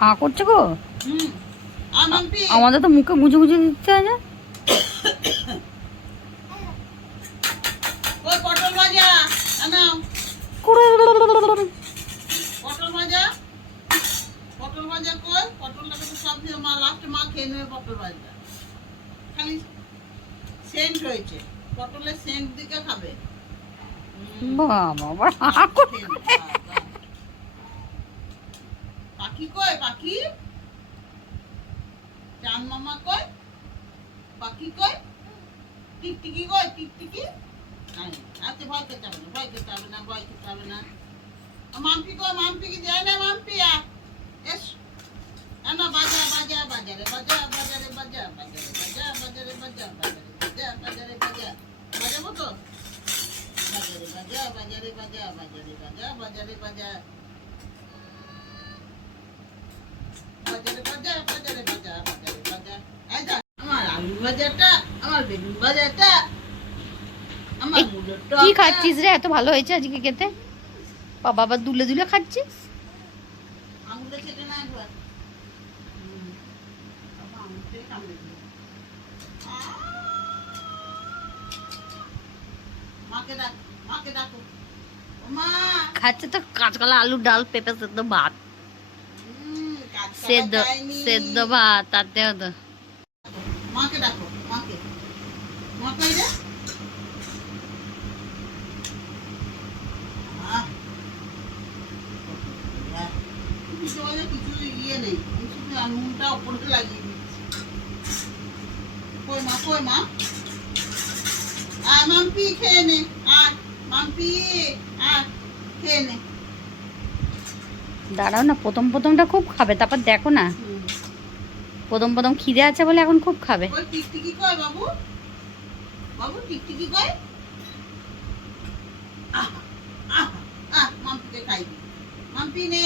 হা করছে গো। আমাদের তো মুখে গুজে গুজে দিতে হয় না। পটল ভাজা পটল ভাজা কই পটলটাকে তো সব দিয়ে মা লাস্টে মা খেয়ে নেবে পটল ভাজা খালি সেন্ট হয়েছে পটলের সেন্ট দিকে খাবে বাবা হা করে। পাখি কই পাখি চাঁদ মামা কই পাখি কই টিকটিকি কই টিকটিকি আচ্ছা ভয় খেতে হবে না ভয় খেতে হবে না ভয় খেতে হবে না মাম্পি কই মাম্পি কি যায় না মাম্পি এস না বাজা বাজা বাজারে বাজা বাজারে বাজা বাজারে বাজা বাজারে বাজা বাজারে বাজা বাজারে বাজা বাজাবো তো বাজারে বাজা বাজারে বাজা বাজারে বাজা বাজারে বাজা বাজারে বাজা বাজারে বাজা বাজারে বাজা এই যা আমার আলু ভাজাটা আমার বেগুন ভাজাটা আমার মুলোটা কি খাচ্ছিস রে? এত ভালো হয়েছে আজকে খেতে। বাবা আবার দুলে দুলে খাচ্ছিস। আঙুলে ছেটে না একবার বাবা আঙুলটাই কামড়ে দিল মাকে ডাকো মা খাচ্ছে তো কাঁচকলা আলু ডাল পেঁপে সেদ্ধ ভাত সেদ্ধ সেদ্ধ ভাত তাতে হতো। মাকে ডাকো মাকে মা কই রে কিছু ইয়ে নেই শুধু নুনটা উপরে লাগিয়ে দিচ্ছি কই মা মাম্পি খেয়ে নে মাম্পি খেয়ে নে দাঁড়াও না, প্রথম প্রথমটা খুব খাবে, তারপর দেখো না। প্রথম প্রথম খিদে আছে বলে এখন খুব খাবে। ওই টিকটিকি কই বাবু বাবু টিকটিকি কই মাম্পিকে খাইবি মাম্পি নে